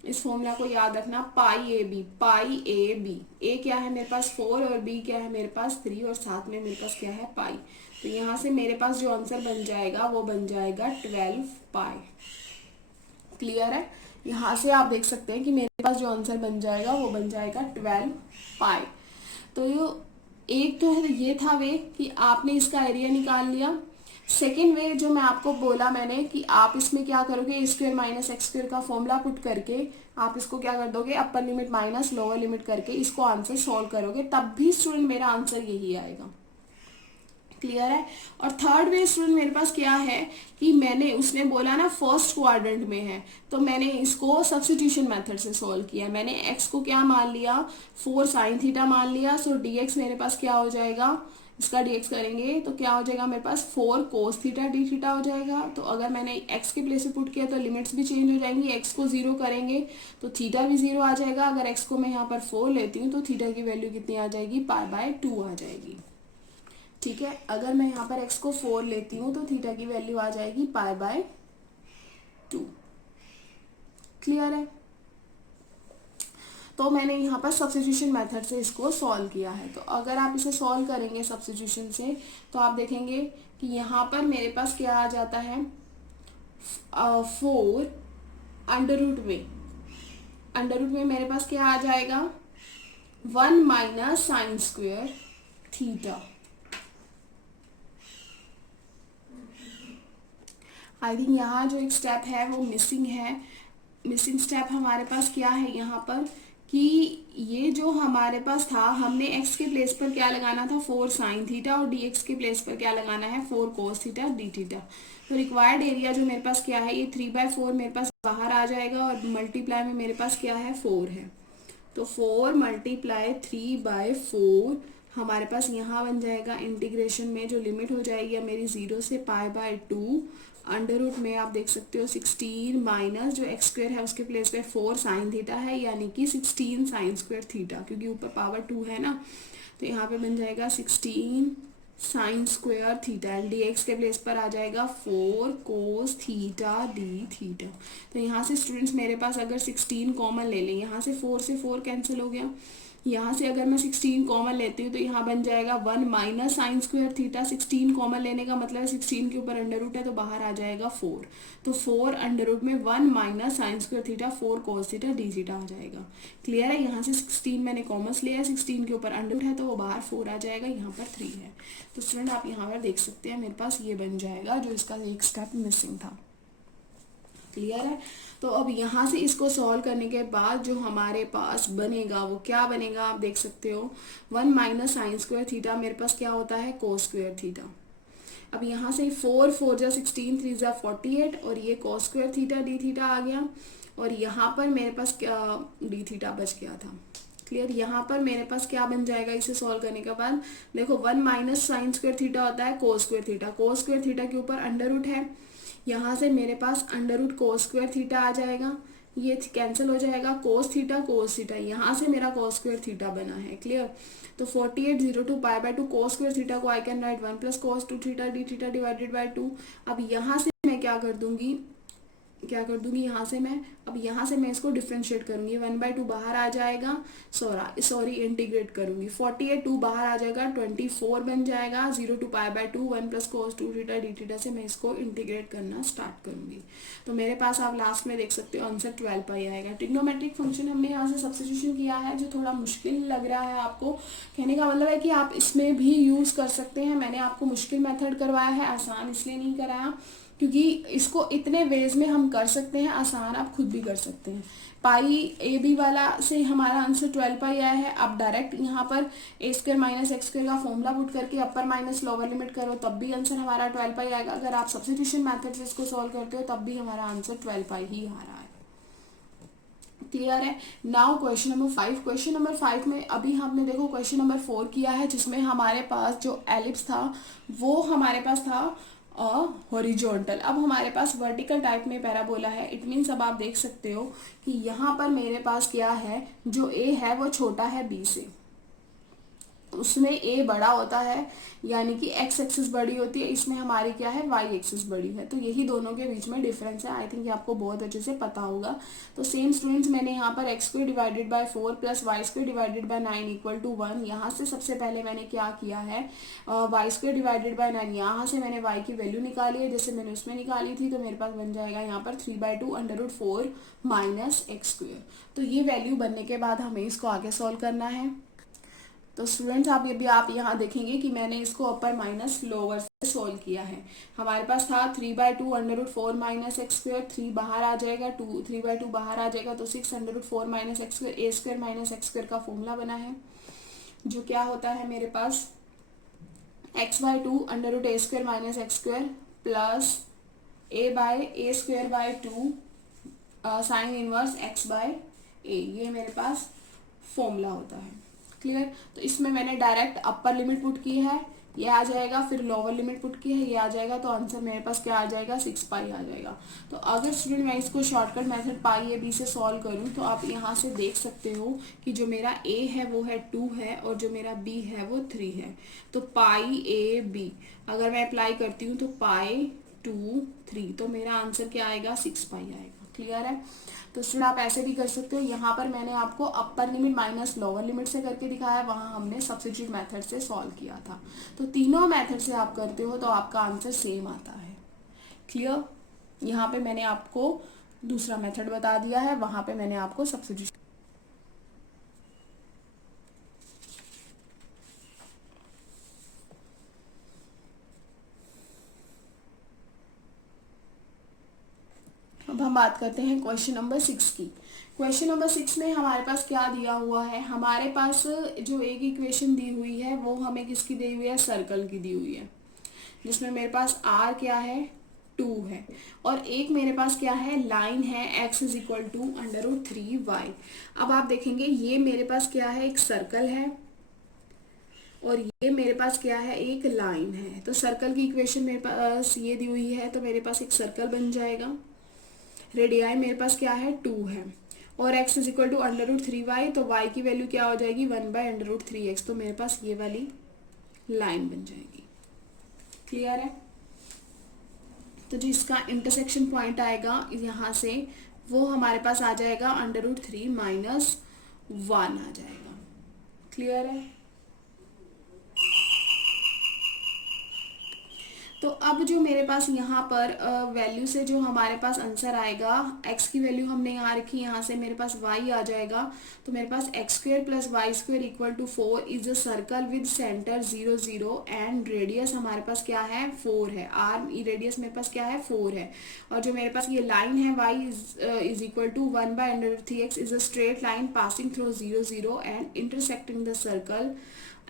इस फॉर्मूला को याद रखना, पाई A B, pi A B. ए क्या है मेरे पास 4 और बी क्या है मेरे पास 3 और साथ में मेरे पास क्या है पाई। तो यहाँ से मेरे पास जो आंसर बन जाएगा वो बन जाएगा 12 पाई। क्लियर है, यहाँ से आप देख सकते हैं कि मेरे पास जो आंसर बन जाएगा वो बन जाएगा 12 पाई। तो एक तो है ये था वे कि आपने इसका एरिया निकाल लिया। सेकेंड वे जो मैं आपको बोला मैंने कि आप इसमें क्या करोगे, ए स्क्वेयर माइनस एक्स स्क्वेयर का फॉर्मूला पुट करके आप इसको क्या कर दोगे, अपर लिमिट माइनस लोअर लिमिट करके इसको आंसर सॉल्व करोगे, तब भी स्टूडेंट मेरा आंसर यही आएगा। क्लियर है। और थर्ड वे स्टूडेंट मेरे पास क्या है कि मैंने उसने बोला ना फर्स्ट क्वाड्रेंट में है, तो मैंने इसको सब्स्टिट्यूशन मेथड से सॉल्व किया। मैंने x को क्या मान लिया 4 साइन थीटा मान लिया। सो dx मेरे पास क्या हो जाएगा, इसका dx करेंगे तो क्या हो जाएगा मेरे पास 4 कोस थीटा डी थीटा हो जाएगा। तो अगर मैंने x के प्लेस पे पुट किया तो लिमिट्स भी चेंज हो जाएंगी, x को 0 करेंगे तो थीटा भी 0 आ जाएगा। अगर x को मैं यहाँ पर 4 लेती हूँ तो थीटा की वैल्यू कितनी आ जाएगी, पाई/2 आ जाएगी। ठीक है, अगर मैं यहाँ पर x को 4 लेती हूँ तो थीटा की वैल्यू आ जाएगी पाई/2। क्लियर है। तो मैंने यहाँ पर सब्स्टिट्यूशन मेथड से इसको सॉल्व किया है। तो अगर आप इसे सॉल्व करेंगे सब्स्टिट्यूशन से तो आप देखेंगे कि यहाँ पर मेरे पास क्या आ जाता है 4 अंडर रूट में मेरे पास क्या आ जाएगा 1 minus sine square theta. I think यहाँ जो एक स्टेप है वो मिसिंग है। मिसिंग स्टेप हमारे पास क्या है यहाँ पर कि ये जो हमारे पास था हमने x के प्लेस पर क्या लगाना था 4 साइन थीटा और dx के प्लेस पर क्या लगाना है 4 कोस थीटा डी थीटा। तो रिक्वायर्ड एरिया जो मेरे पास क्या है ये 3/4 मेरे पास बाहर आ जाएगा और मल्टीप्लाई में मेरे पास क्या है 4 है। तो 4 मल्टीप्लाई 3/4 हमारे पास यहाँ बन जाएगा। इंटीग्रेशन में जो लिमिट हो जाएगी मेरी 0 से पाई/2 अंडर रूट में आप देख सकते हो 16 माइनस जो एक्स स्क्वेयर है उसके प्लेस पे 4 साइन थीटा है यानी कि 16 साइन स्क्वेयर थीटा, क्योंकि ऊपर पावर 2 है ना। तो यहाँ पे बन जाएगा 16 sine square theta and D x के प्लेस पर आ जाएगा 4 कोस थीटा डी थीटा। तो यहाँ से स्टूडेंट्स मेरे पास अगर 16 कॉमन ले लें, यहाँ से 4 से 4 कैंसिल हो गया। यहाँ से अगर मैं 16 कॉमन लेती हूँ तो यहाँ बन जाएगा 1 minus sine square theta. 16 common लेने का मतलब है 16 के ऊपर अंडर रूट है तो बाहर आ जाएगा 4। तो 4 अंडर रूट में 1 minus sine square theta 4 cos theta d theta आ जाएगा। क्लियर है। यहाँ से 16 मैंने कॉमर्स लिया है, 16 के ऊपर अंडर रूट है तो वो बाहर 4 आ जाएगा, यहाँ पर 3 है। तो स्टूडेंट आप यहाँ पर देख सकते हैं मेरे पास ये बन जाएगा जो इसका एक स्टेप मिसिंग था। क्लियर है। तो अब यहाँ से इसको सॉल्व करने के बाद जो हमारे पास बनेगा वो क्या बनेगा आप देख सकते हो 1 माइनस साइन स्क्वायर थीटा मेरे पास क्या होता है कोस स्क्वायर थीटा। अब यहाँ से 4 4 जा 16 3 जा 48 और ये cos square theta d theta आ गया और यहाँ पर मेरे पास क्या डी थीटा बच गया था। क्लियर। यहाँ पर मेरे पास क्या बन जाएगा इसे सॉल्व करने के बाद, देखो 1 माइनस साइन स्क्वायर थीटा होता है cos square theta. Cos square theta के ऊपर अंडर रूट है, यहाँ से मेरे पास under root cos square theta आ जाएगा, ये कैंसिल हो जाएगा कोस थीटा, यहाँ से मेरा कोस स्क्वायर थीटा बना है। क्लियर। तो 48 0 to पाई/2 कोस स्क्वायर थीटा को I can write 1 plus cos 2 theta d theta divided by 2। अब यहाँ से मैं क्या कर दूंगी क्या कर दूंगी यहाँ से मैं, अब यहाँ से मैं इसको डिफ्रेंशिएट करूंगी, 1/2 बाहर आ जाएगा, सॉरी इंटीग्रेट करूंगी, 48 2 बाहर आ जाएगा, 24 बन जाएगा, 0 to π/2 1 + cos 2 theta d theta से मैं इसको इंटीग्रेट करना स्टार्ट करूंगी। तो मेरे पास आप लास्ट में देख सकते हो आंसर 12π आएगा। ट्रिग्नोमेट्रिक फंक्शन हमने यहाँ से सब्स्टिट्यूशन किया है, जो थोड़ा मुश्किल लग रहा है आपको, कहने का मतलब है कि आप इसमें भी यूज कर सकते हैं। मैंने आपको मुश्किल मेथड करवाया है, आसान इसलिए नहीं कराया क्योंकि इसको इतने वेज में हम कर सकते हैं, आसान आप खुद भी कर सकते हैं। पाई ए बी वाला से हमारा आंसर 12π आया है। आप डायरेक्ट यहाँ पर a² - x² का फॉर्मूला पुट करके अपर माइनस लोअर लिमिट करो तब भी आंसर हमारा 12π आएगा। अगर आप सब्स्टिट्यूशन मेथड से इसको सॉल्व करते हो तब भी हमारा आंसर 12π ही आ रहा है। क्लियर है। Now question number 5। Question number 5 में अभी हमने देखो क्वेश्चन नंबर 4 किया है, जिसमें हमारे पास जो एलिप्स था वो हमारे पास था हॉरिजॉन्टल। अब हमारे पास वर्टिकल टाइप में पैराबोला है। इट मीन्स अब आप देख सकते हो कि यहाँ पर मेरे पास क्या है, जो ए है वो छोटा है बी से, उसमें ए बड़ा होता है, यानी कि एक्स एक्सिस बड़ी होती है, इसमें हमारी क्या है वाई एक्सिस बड़ी है। तो यही दोनों के बीच में डिफरेंस है। आई थिंक ये आपको बहुत अच्छे से पता होगा। तो सेम स्टूडेंट्स, मैंने यहाँ पर x² / 4 + y² / 9 = 1। यहाँ से सबसे पहले मैंने क्या किया है, y² / 9, यहाँ से मैंने y की वैल्यू निकाली है जैसे मैंने उसमें निकाली थी। तो मेरे पास बन जाएगा यहाँ पर 3/2 √4 - x²। तो ये वैल्यू बनने के बाद हमें इसको आगे सॉल्व करना है। तो स्टूडेंट्स आप यहाँ देखेंगे कि मैंने इसको अपर माइनस लोअर से सोल्व किया है। हमारे पास था 3/2 √4 - x², 3 बाहर आ जाएगा, 3/2 बाहर आ जाएगा, तो 6 √4 - x², a² - x² का फॉर्मूला बना है, जो क्या होता है मेरे पास x/2 √a² - x² plus a/a²/2 sine inverse x/a, ये मेरे पास फॉर्मूला होता है। क्लियर। तो इसमें मैंने डायरेक्ट अपर लिमिट पुट की है, ये आ जाएगा, फिर लोअर लिमिट पुट की है, ये आ जाएगा। तो आंसर मेरे पास क्या आ जाएगा 6π आ जाएगा। तो अगर स्टूडेंट मैं इसको shortcut method pi A B से सॉल्व करूं तो आप यहाँ से देख सकते हो कि जो मेरा a है वो है 2 है और जो मेरा b है वो 3 है। तो पाई ए बी अगर मैं अप्लाई करती हूँ तो पाई 2 3, तो मेरा आंसर क्या आएगा 6π आएगा। क्लियर है। तो स्टूडेंट आप ऐसे भी कर सकते हो। यहाँ पर मैंने आपको अपर लिमिट माइनस लोअर लिमिट से करके दिखाया, वहाँ हमने सब्स्टिट्यूट मेथड से सॉल्व किया था। तो तीनों मेथड से आप करते हो तो आपका आंसर सेम आता है। क्लियर। यहाँ पे मैंने आपको दूसरा मेथड बता दिया है, वहाँ पे मैंने आपको सब्स्टिट्यूट। अब हम बात करते हैं क्वेश्चन नंबर 6 की। क्वेश्चन नंबर 6 में हमारे पास क्या दिया हुआ है, हमारे पास जो एक इक्वेशन दी हुई है वो हमें किसकी दी हुई है, सर्कल की दी हुई है, जिसमें मेरे पास r क्या है 2 है, और एक मेरे पास क्या है लाइन है x = √3y। अब आप देखेंगे ये मेरे पास क्या है, एक सर्कल है और ये मेरे पास क्या है, एक लाइन है। तो सर्कल की इक्वेशन मेरे पास ये दी हुई है, तो मेरे पास एक सर्कल बन जाएगा। रेडियाई मेरे पास क्या है 2 है और x = √3y, तो y की वैल्यू क्या हो जाएगी 1/√3x। तो मेरे पास ये वाली लाइन बन जाएगी। क्लियर है। तो जो इसका इंटरसेक्शन पॉइंट आएगा यहाँ से वो हमारे पास आ जाएगा √3 - 1 आ जाएगा। क्लियर है। तो अब जो मेरे पास यहाँ पर वैल्यू से जो हमारे पास आंसर आएगा, x की वैल्यू हमने यहाँ रखी, यहाँ से मेरे पास y आ जाएगा। तो मेरे पास x² + y² = 4 is a circle with centre 0 0 and radius हमारे पास क्या है 4 है। r रेडियस मेरे पास क्या है 4 है, और जो मेरे पास ये लाइन है y = 1/√3x is a straight line passing through 0 0 and intersecting the circle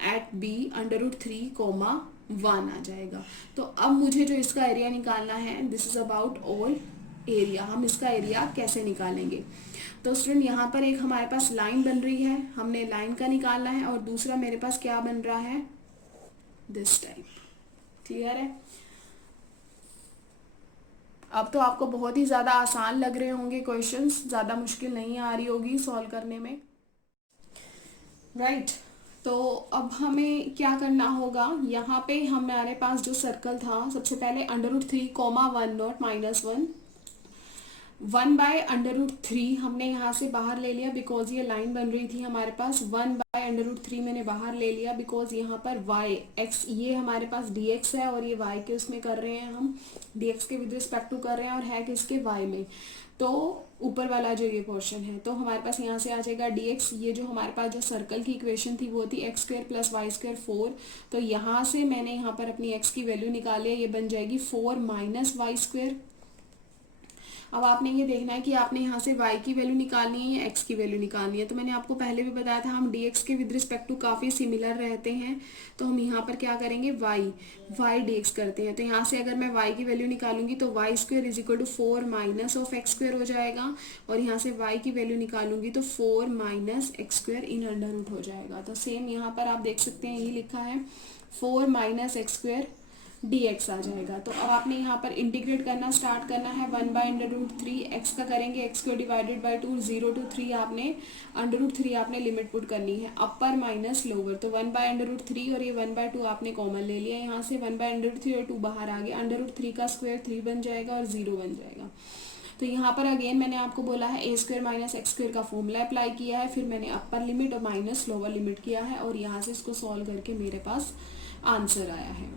eight b √3, 1 आ जाएगा। तो अब मुझे जो इसका एरिया निकालना है, this is about all area. हम इसका एरिया कैसे निकालेंगे, तो स्टूडेंट यहाँ पर एक हमारे पास लाइन बन रही है, हमने लाइन का निकालना है, और दूसरा मेरे पास क्या बन रहा है दिस टाइप। क्लियर है। अब तो आपको बहुत ही ज्यादा आसान लग रहे होंगे क्वेश्चंस, ज्यादा मुश्किल नहीं आ रही होगी सॉल्व करने में, राइट। तो अब हमें क्या करना होगा, यहाँ पे हमारे पास जो सर्कल था, सबसे पहले √3, 1 0 -1 1/√3 हमने यहाँ से बाहर ले लिया बिकॉज ये लाइन बन रही थी हमारे पास। 1/√3 मैंने बाहर ले लिया बिकॉज यहाँ पर y x ये हमारे पास dx है और ये y के उसमें कर रहे हैं हम, dx के विद रिस्पेक्ट टू कर रहे हैं और है किसके y में, तो ऊपर वाला जो ये पोर्शन है, तो हमारे पास यहाँ से आ जाएगा dx। ये जो हमारे पास जो सर्कल की इक्वेशन थी वो थी x² + y² 4, तो यहाँ से मैंने यहाँ पर अपनी x की वैल्यू निकाली है, ये बन जाएगी 4 - y²। अब आपने ये देखना है कि आपने यहाँ से y की वैल्यू निकालनी है या x की वैल्यू निकालनी है। तो मैंने आपको पहले भी बताया था हम dx के विद रिस्पेक्ट टू काफ़ी सिमिलर रहते हैं, तो हम यहाँ पर क्या करेंगे y dx करते हैं। तो यहाँ से अगर मैं y की वैल्यू निकालूंगी तो y² = 4 - x² हो जाएगा, और यहाँ से y की वैल्यू निकालूंगी तो 4 - x² इन √ हो जाएगा। तो सेम यहाँ पर आप देख सकते हैं, यही लिखा है 4 - x² dx आ जाएगा। तो अब आपने यहाँ पर इंटीग्रेट करना स्टार्ट करना है। 1/√3 x का करेंगे, x को डिवाइडेड बाय 2, 0 to 3 आपने √3 आपने लिमिट पुट करनी है, अपर माइनस लोअर। तो 1/√3 और ये 1/2 आपने कॉमन ले लिया, यहाँ से 1/√3 और 2 बाहर आ गया, √3 का स्क्वायर 3 बन जाएगा और 0 बन जाएगा। तो यहाँ पर अगेन मैंने आपको बोला है a² - x² का फॉर्मूला अप्लाई किया है, फिर मैंने अपर लिमिट और माइनस लोअर लिमिट किया है, और यहाँ से इसको सॉल्व करके मेरे पास आंसर आया है।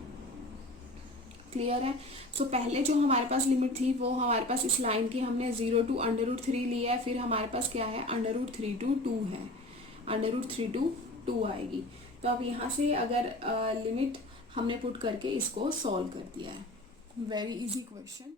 क्लियर है। सो पहले जो हमारे पास लिमिट थी वो हमारे पास इस लाइन की हमने 0 to √3 लिया है, फिर हमारे पास क्या है √3 to 2 है, √3 to 2 आएगी। तो अब यहाँ से अगर लिमिट हमने पुट करके इसको सॉल्व कर दिया है। Very easy question.